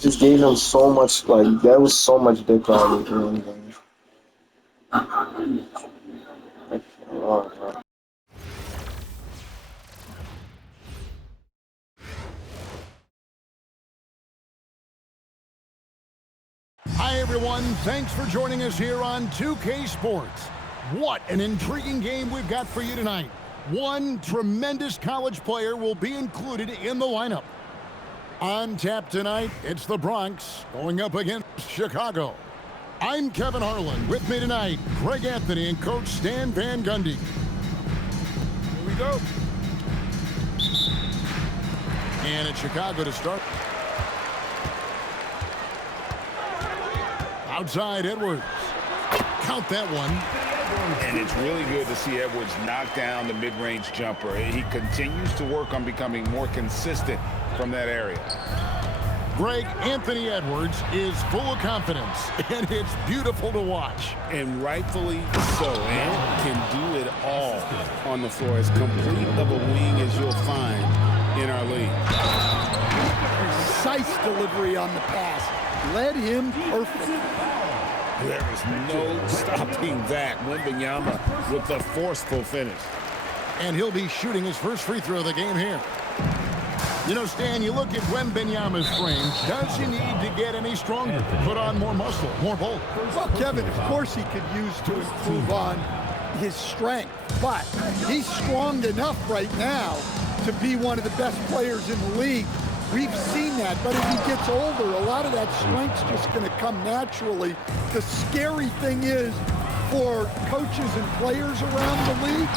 Just gave him so much, like, there was so much dick on him. Like, oh, Hi, everyone. Thanks for joining us here on 2K Sports. What an intriguing game we've got for you tonight. One tremendous college player will be included in the lineup. On tap tonight, it's the Bronx going up against Chicago. I'm Kevin Harlan. With me tonight, Greg Anthony and Coach Stan Van Gundy. Here we go. And it's Chicago to start. Outside Edwards. Count that one. And it's really good to see Edwards knock down the mid-range jumper. He continues to work on becoming more consistent from that area. Greg, Anthony Edwards is full of confidence, and it's beautiful to watch. And rightfully so. And can do it all on the floor. As complete of a wing as you'll find in our league. Precise delivery on the pass. Led him perfect. There is no stopping that. Wembanyama with the forceful finish. And he'll be shooting his first free throw of the game here. You know, Stan, you look at Wembanyama's frame. Does he need to get any stronger? Put on more muscle, more bulk? Well, Kevin, of course he could use to improve on his strength. But he's strong enough right now to be one of the best players in the league. We've seen that, but as he gets older, a lot of that strength's just going to come naturally. The scary thing is for coaches and players around the league,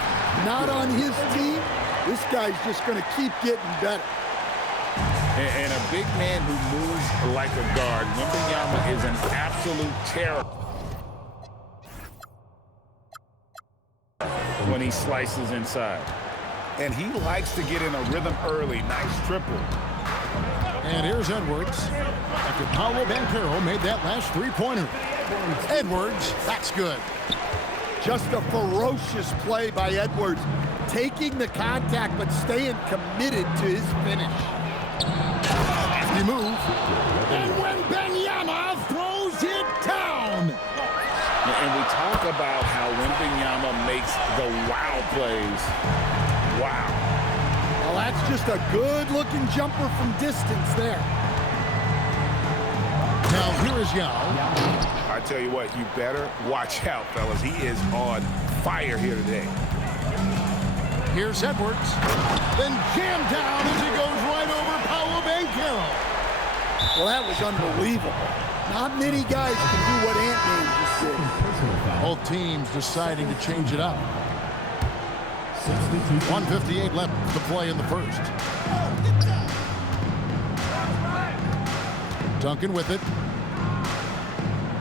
not on his team, this guy's just going to keep getting better. And a big man who moves like a guard. Wembanyama is an absolute terror when he slices inside. And he likes to get in a rhythm early. Nice triple. And here's Edwards. After Paolo Banchero made that last three-pointer. Edwards, that's good. Just a ferocious play by Edwards. Taking the contact, but staying committed to his finish. Hefty move. And Wembanyama throws it down. And we talk about how Wembanyama makes the wow plays. Wow. Well, that's just a good-looking jumper from distance there. Now, here is Yao. I tell you what, you better watch out, fellas. He is on fire here today. Here's Edwards. Then jammed down as he goes right over Paolo Banchero. Well, that was unbelievable. Not many guys can do what Ant-Man just did. Both teams deciding to change it up. 1:58 left to play in the first. Duncan with it.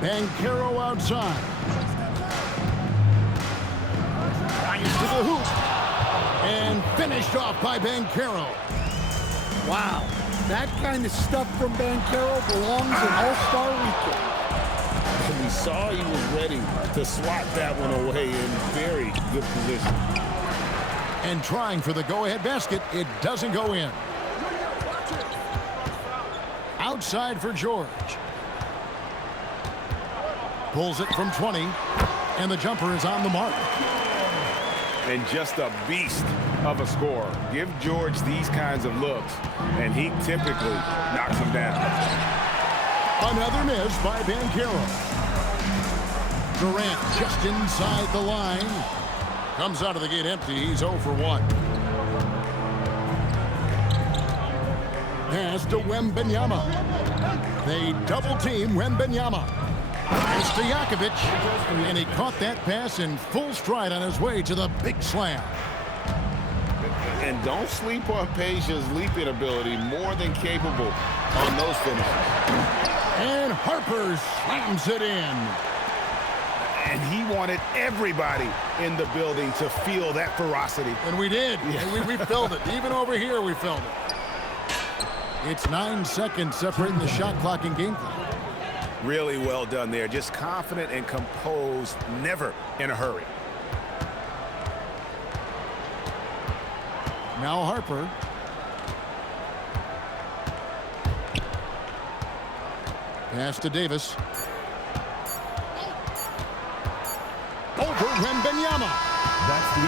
Banchero outside. Drives to the hoop. And finished off by Banchero. Wow. That kind of stuff from Banchero belongs in All-Star Weekend. We saw he was ready to swat that one away in very good position. And trying for the go-ahead basket, it doesn't go in. Outside for George. Pulls it from 20, and the jumper is on the mark. And just a beast of a scorer. Give George these kinds of looks, and he typically knocks them down. Another miss by Banchero. Durant just inside the line. Comes out of the gate empty. He's 0 for 1. Pass to Wembanyama. They double-team Wembanyama. It's Stojakovic, and he caught that pass in full stride on his way to the big slam. And don't sleep on Peja's leaping ability. More than capable on those finishes. And Harper slams it in. And he wanted everybody in the building to feel that ferocity. And we did. Yeah. We felt it. Even over here, we felt it. It's 9 seconds separating the shot clock and game clock. Really well done there. Just confident and composed, never in a hurry. Now Harper. Pass to Davis. Over Wembanyama.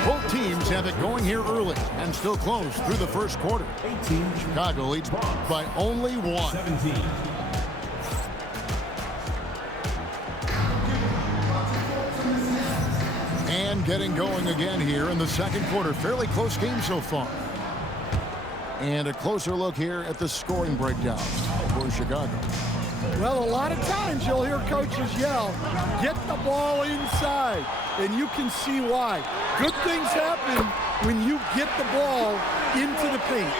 Both teams have it going here early and still close through the first quarter. Chicago leads by only one. 17. And getting going again here in the second quarter. Fairly close game so far. And a closer look here at the scoring breakdown for Chicago. Well, a lot of times you'll hear coaches yell, get the ball inside, and you can see why. Good things happen when you get the ball into the paint.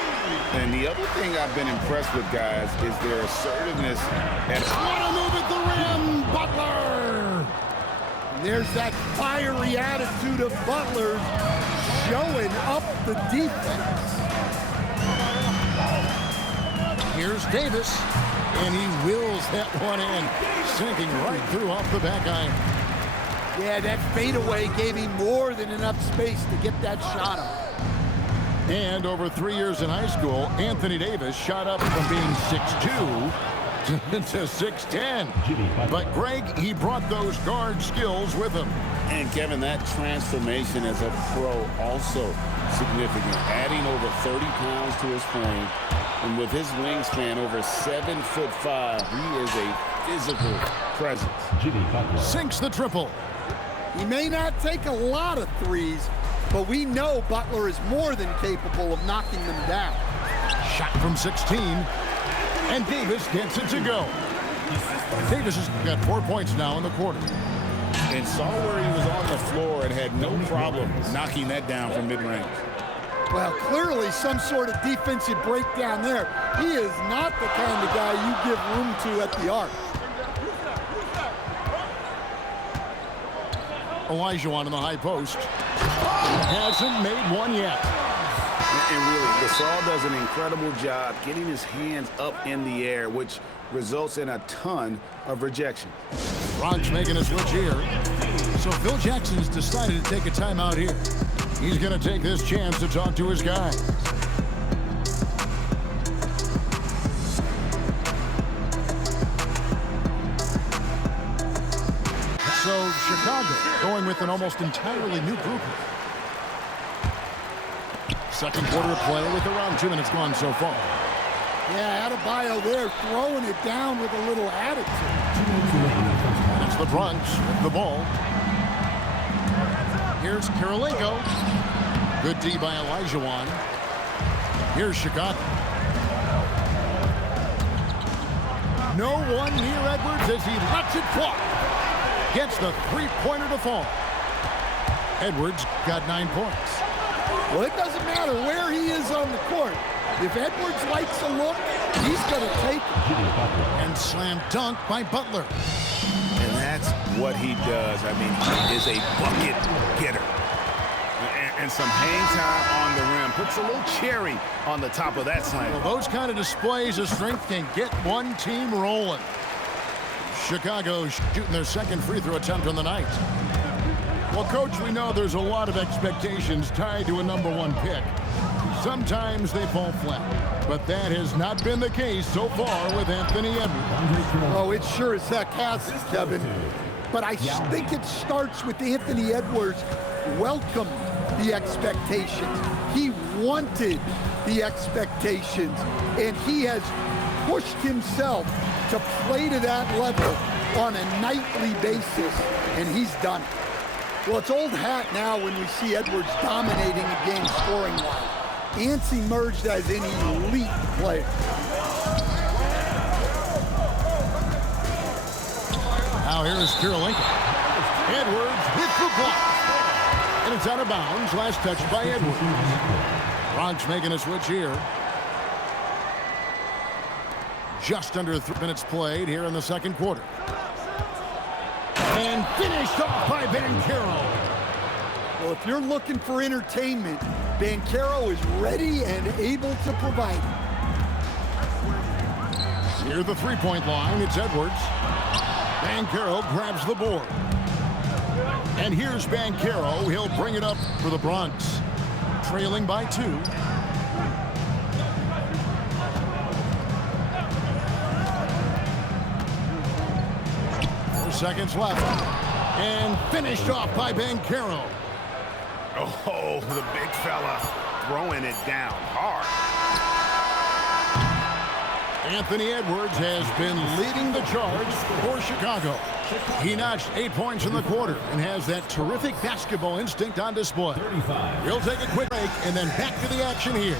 And the other thing I've been impressed with, guys, is their assertiveness. And what a move at the rim, Butler! And there's that fiery attitude of Butler showing up the defense. Here's Davis, and he wills that one in, sinking right through off the back iron. Yeah, that fadeaway gave him more than enough space to get that shot up. And over 3 years in high school, Anthony Davis shot up from being 6'2" to 6'10". But Greg, he brought those guard skills with him. And Kevin, that transformation as a pro also significant, adding over 30 pounds to his frame. And with his wingspan over 7'5", he is a physical presence. Sinks the triple. He may not take a lot of threes, but we know Butler is more than capable of knocking them down. Shot from 16, and Davis gets it to go. Davis has got 4 points now in the quarter. And saw where he was on the floor and had no problem knocking that down from mid-range. Well, clearly some sort of defensive breakdown there. He is not the kind of guy you give room to at the arc. Olajuwon in the high post. Hasn't made one yet. And really, Gasol does an incredible job getting his hands up in the air, which results in a ton of rejection. Bronx making a switch here. So Phil Jackson's decided to take a timeout here. He's going to take this chance to talk to his guys. So Chicago going with an almost entirely new group. Second quarter of play with around 2 minutes gone so far. Yeah, Adebayo there throwing it down with a little attitude. And it's the Bronx with the ball. Here's Karolinko. Good D by Olajuwon. Here's Chicago. No one near Edwards as he lets it fly. Gets the three-pointer to fall. Edwards got 9 points. Well, it doesn't matter where he is on the court. If Edwards likes a look, he's going to take it. And slam dunk by Butler. And that's what he does. I mean, he is a bucket getter. And some hang time on the rim. Puts a little cherry on the top of that slam. Well, those kind of displays of strength can get one team rolling. Chicago shooting their second free throw attempt on the night. Well, Coach, we know there's a lot of expectations tied to a #1 pick. Sometimes they fall flat, but that has not been the case so far with Anthony Edwards. Oh, it sure as heck hasn't, Kevin. But I think it starts with Anthony Edwards welcomed the expectations. He wanted the expectations, and he has pushed himself to play to that level on a nightly basis, and he's done it. Well, it's old hat now when we see Edwards dominating a game scoring-wise. Ants emerged as an elite player. Now here is Karolinko. Edwards hits the block. And it's out of bounds. Last touch by Edwards. Bronx making a switch here. Just under 3 minutes played here in the second quarter. And finished off by Banchero. Well, if you're looking for entertainment, Banchero is ready and able to provide it. Near the three-point line, it's Edwards. Banchero grabs the board. And here's Banchero. He'll bring it up for the Bronx. Trailing by 2. seconds left. And finished off by Banchero. Oh, the big fella throwing it down hard. Anthony Edwards has been leading the charge for Chicago. He notched 8 points in the quarter and has that terrific basketball instinct on display. He'll take a quick break and then back to the action here.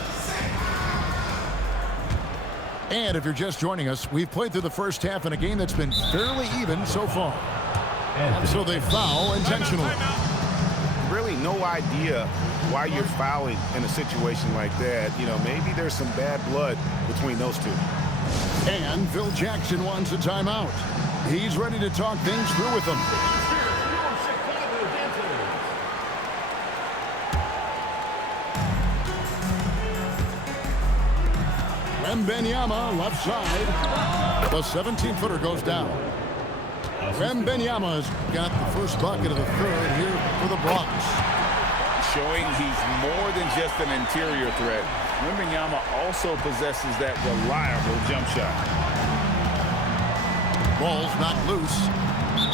And if you're just joining us, we've played through the first half in a game that's been fairly even so far. And so they foul intentionally. Really no idea why you're fouling in a situation like that. You know, maybe there's some bad blood between those two. And Phil Jackson wants a timeout. He's ready to talk things through with them. Wembanyama left side. The 17-footer goes down. Wembanyama's got the first bucket of the third here for the Bronx. Showing he's more than just an interior threat. Wembanyama also possesses that reliable jump shot. Ball's not loose,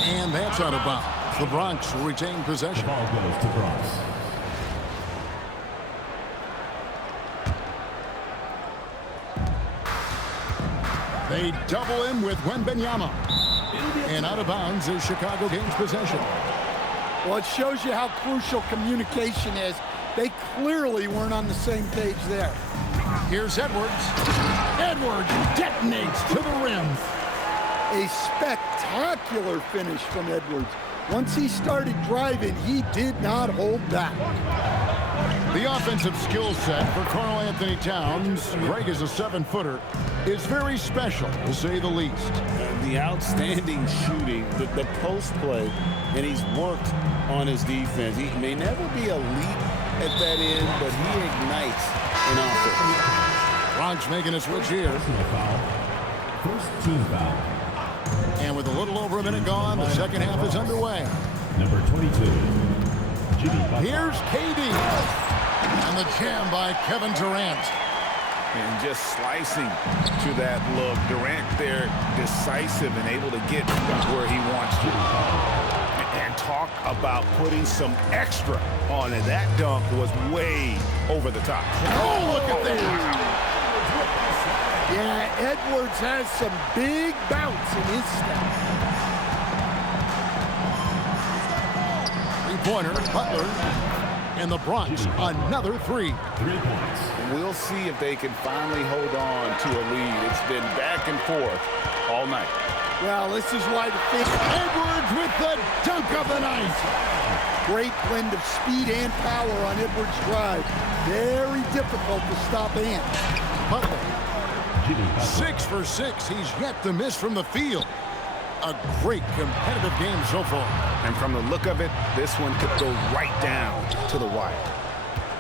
and that's out of bounds. The Bronx will retain possession. The ball goes to Bronx. They double him with Wembanyama. And out of bounds as Chicago gains possession. Well, it shows you how crucial communication is. They clearly weren't on the same page there. Here's Edwards. Edwards detonates to the rim. A spectacular finish from Edwards. Once he started driving, he did not hold back. The offensive skill set for Karl Anthony Towns, Greg is a 7-footer, is very special, to say the least. The outstanding shooting, the post play, and he's worked on his defense. He may never be elite at that end, but he ignites an offense. Bronx making a switch here. First team foul. And with a little over a minute gone, the second half is underway. Number 22, Jimmy Butler. Here's KD. And the jam by Kevin Durant. And just slicing to that look. Durant there, decisive and able to get where he wants to. And talk about putting some extra on it. That dunk was way over the top. Oh, look at that. Yeah, Edwards has some big bounce in his step. Three-pointer, Butler. And the Bronx, another 3. 3 points. We'll see if they can finally hold on to a lead. It's been back and forth all night. Well, this is why the thing. Edwards with the dunk of the night. Great blend of speed and power on Edwards' drive. Very difficult to stop Ant. Butler. Jimmy Butler. 6 for 6. He's yet to miss from the field. A great competitive game so far. And from the look of it, this one could go right down to the wire.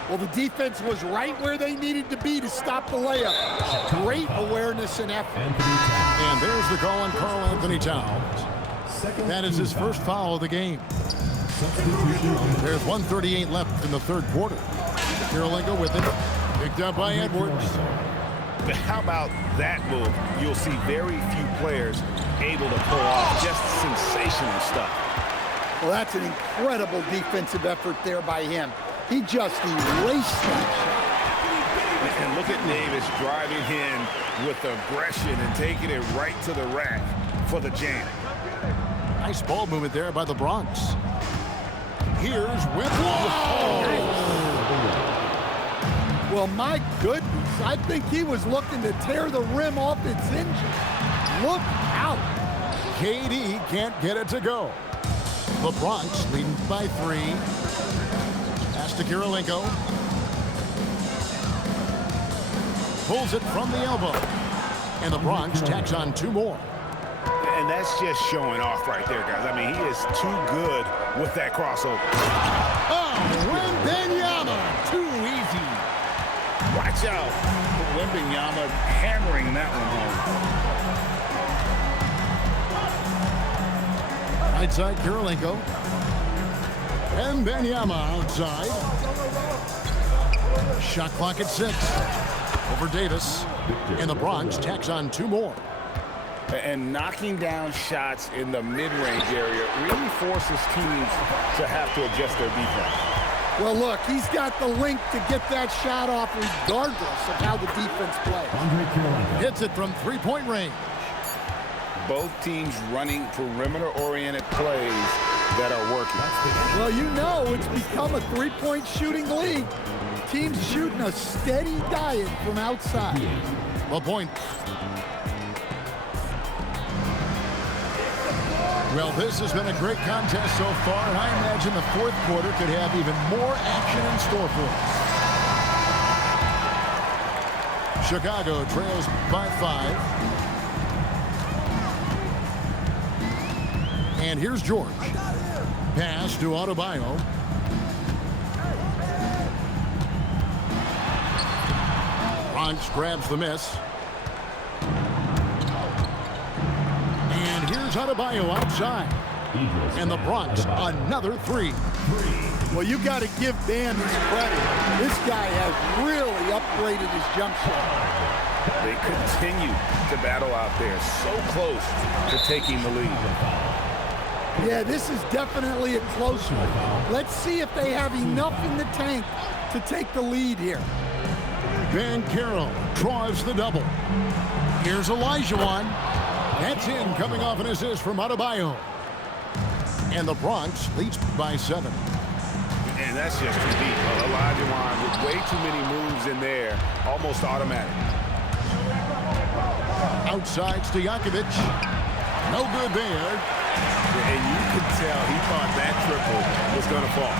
Well, the defense was right where they needed to be to stop the layup. Great awareness and effort. And there's the call on Karl Anthony Towns. That is his first foul of the game. There's 1:38 left in the third quarter. Karolinko with it. Picked up by Edwards. But how about that move? You'll see very few players able to pull off just sensational stuff. Well, that's an incredible defensive effort there by him. He just erased that shot. And look at Davis driving in with aggression and taking it right to the rack for the jam. Nice ball movement there by the Bronx. Here's Wembanyama. Well, my goodness, I think he was looking to tear the rim off its hinges. Look out. KD can't get it to go. The Bronx leading by 3. Pass to Karolinko. Pulls it from the elbow. And the Bronx tacks on 2 more. And that's just showing off right there, guys. I mean, he is too good with that crossover. Oh, Wembanyama, too easy. Watch out. Wembanyama hammering that one home. Right side, Karolinko. Wembanyama outside. Shot clock at 6. Over Davis. And the Bronx tacks on 2 more. And knocking down shots in the mid-range area really forces teams to have to adjust their defense. Well, look, he's got the length to get that shot off regardless of how the defense plays. Hits it from three-point range. Both teams running perimeter-oriented plays that are working. Well, you know it's become a three-point shooting league. Teams shooting a steady diet from outside. The point. Well, this has been a great contest so far, and I imagine the fourth quarter could have even more action in store for us. Chicago trails by 5. And here's George. Pass to Adebayo. Bronx grabs the miss. And here's Adebayo outside. And the Bronx, another 3. Well, you got to give Dan his credit. This guy has really upgraded his jump shot. They continue to battle out there, so close to taking the lead. Yeah, this is definitely a close one. Let's see if they have enough in the tank to take the lead here. Van Carroll draws the double. Here's Olajuwon. That's in, coming off an assist from Adebayo. And the Bronx leads by 7. And that's just too deep. Olajuwon with way too many moves in there, almost automatic. Outside Stojakovic. No good there. And you could tell he thought that triple was going to fall.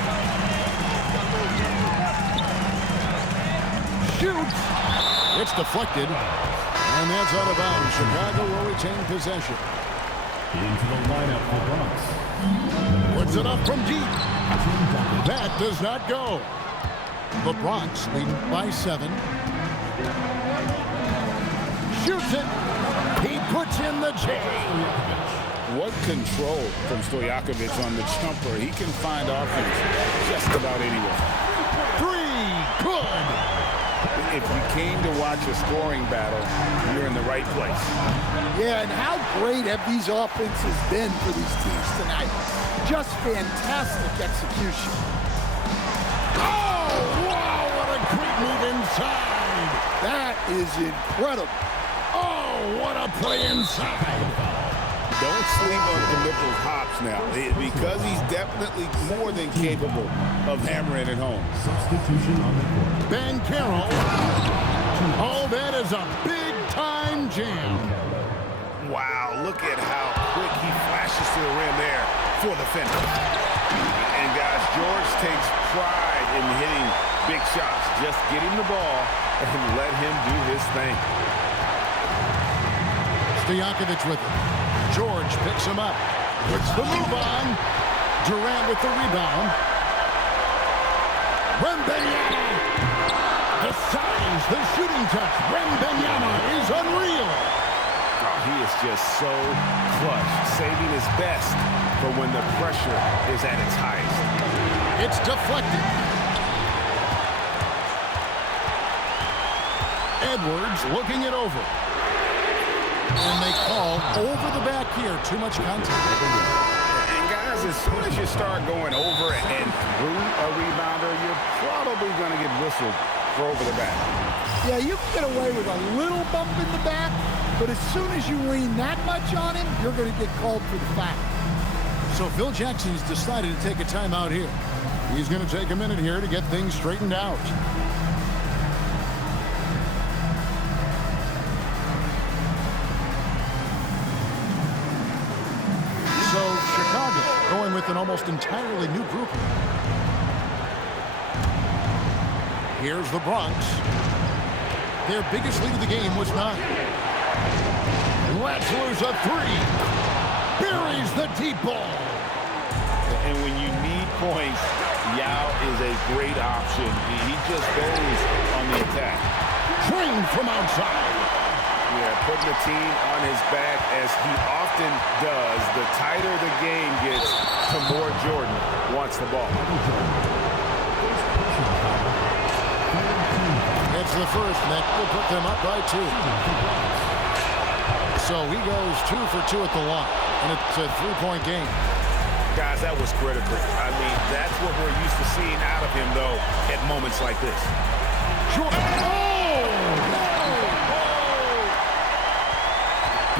Shoots. It's deflected. And that's out of bounds. Chicago will retain possession. Into the lineup for Bronx. Puts it up from deep. That does not go. The Bronx lead by 7. Shoots it. He puts in the J. What control from Stojakovic on the jumper. He can find offense just about anywhere. 3. Good. If you came to watch a scoring battle, you're in the right place. Yeah, and how great have these offenses been for these teams tonight? Just fantastic execution. Oh, wow, what a great move inside. That is incredible. Oh, what a play inside. Don't sleep on Philippo's hops now, because he's definitely more than capable of hammering it home. Substitution on the court. Van Carroll. Oh, that is a big-time jam. Wow, look at how quick he flashes to the rim there for the finish. And guys, George takes pride in hitting big shots. Just get him the ball and let him do his thing. Stojakovic with it. George picks him up. Puts the move on. Durant with the rebound. Wembanyama. The size, the shooting touch. Wembanyama is unreal. Oh, he is just so clutch, saving his best for when the pressure is at its highest. It's deflected. Edwards looking it over. And they call over the back here. Too much contact. And guys, as soon as you start going over and through a rebounder, you're probably going to get whistled for over the back. Yeah, you can get away with a little bump in the back, but as soon as you lean that much on him, you're going to get called for the foul. So Phil Jackson's decided to take a timeout here. He's going to take a minute here to get things straightened out. So Chicago going with an almost entirely new group. Here's the Bronx. Their biggest lead of the game was 9. Wetzler's a 3. Buries the deep ball. And when you need points, Yao is a great option. He just goes on the attack. Trained from outside. Yeah, putting the team on his back as he often does. The tighter the game gets, the more Jordan wants the ball. It's the first, and that will put them up by 2. So he goes 2 for 2 at the line, and it's a 3-point game. Guys, that was critical. I mean, that's what we're used to seeing out of him, though, at moments like this.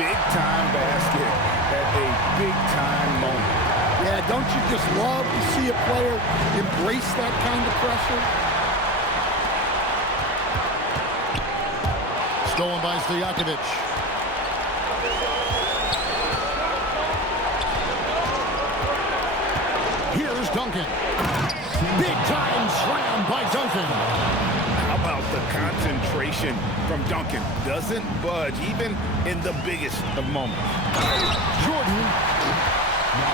Big-time basket at a big-time moment. Yeah, don't you just love to see a player embrace that kind of pressure? Stolen by Stojakovic. Here's Duncan. Big-time slam by Duncan. How about the concentration from Duncan? Doesn't budge, even in the biggest of moments. Jordan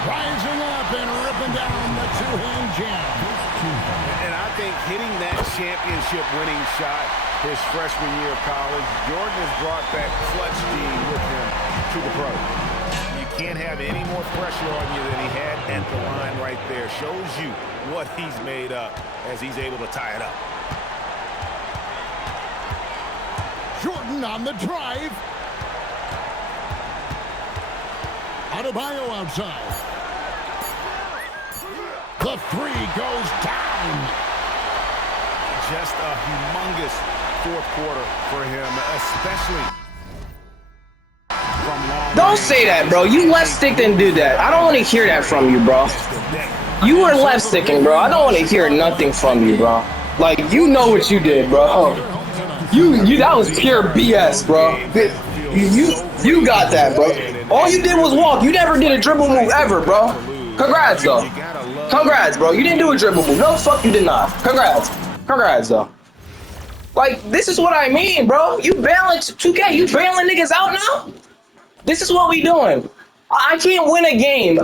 rising up and ripping down the two-hand jam. And I think hitting that championship-winning shot his freshman year of college, Jordan has brought that clutch gene with him to the pros. You can't have any more pressure on you than he had at the line right there. Shows you what he's made up as he's able to tie it up. Jordan on the drive. Adebayo outside. The 3 goes down. Just a humongous fourth quarter for him, especially from long. Don't say that, bro. You left stick didn't do that. I don't want to hear that from you, bro. You were left sticking, bro. I don't want to hear nothing from you, bro. Like, you know what you did, bro. You that was pure BS, bro. You got that, bro. All you did was walk. You never did a dribble move ever, bro. Congrats, though. Congrats, bro. You didn't do a dribble move. No, fuck, you did not. Congrats. Congrats, though. Like, this is what I mean, bro. You bailing 2K. You bailing niggas out now? This is what we doing. I can't win a game.